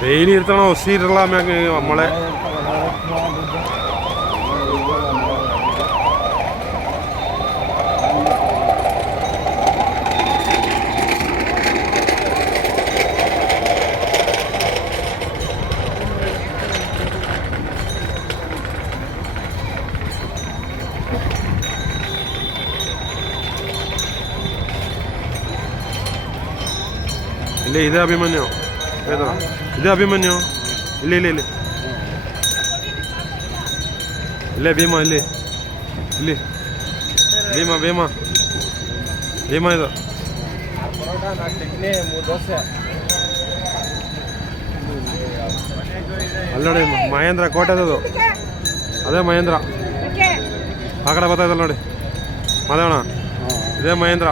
daily ಇರ್ತಾನ ಹಸಿ ಇರಲ್ಲ ಮ್ಯಾಗ ಮಳೆ ಇಲ್ಲೇ ಇದೆ ಅಭಿಮನ್ಯು ಇದೆ ಅಭಿಮನ್ಯು ಇಲ್ಲಿ ಇಲ್ಲಿ ಇಲ್ಲಿ ಇಲ್ಲೇ ಭೀಮಾ ಇಲ್ಲಿ ಇಲ್ಲಿ ಭೀಮಾ ಭೀಮಾ ಭೀಮಾ ಇದು ಅಲ್ಲಿ ನೋಡಿ ಮಹೇಂದ್ರ ಕೋಟೆದದು ಅದೇ ಮಹೇಂದ್ರ ಆ ಕಡೆ ಬರ್ತಾ ಇದ್ದಲ್ಲ ನೋಡಿ ಮಾದೇವಣ್ಣ ಇದೇ ಮಹೇಂದ್ರ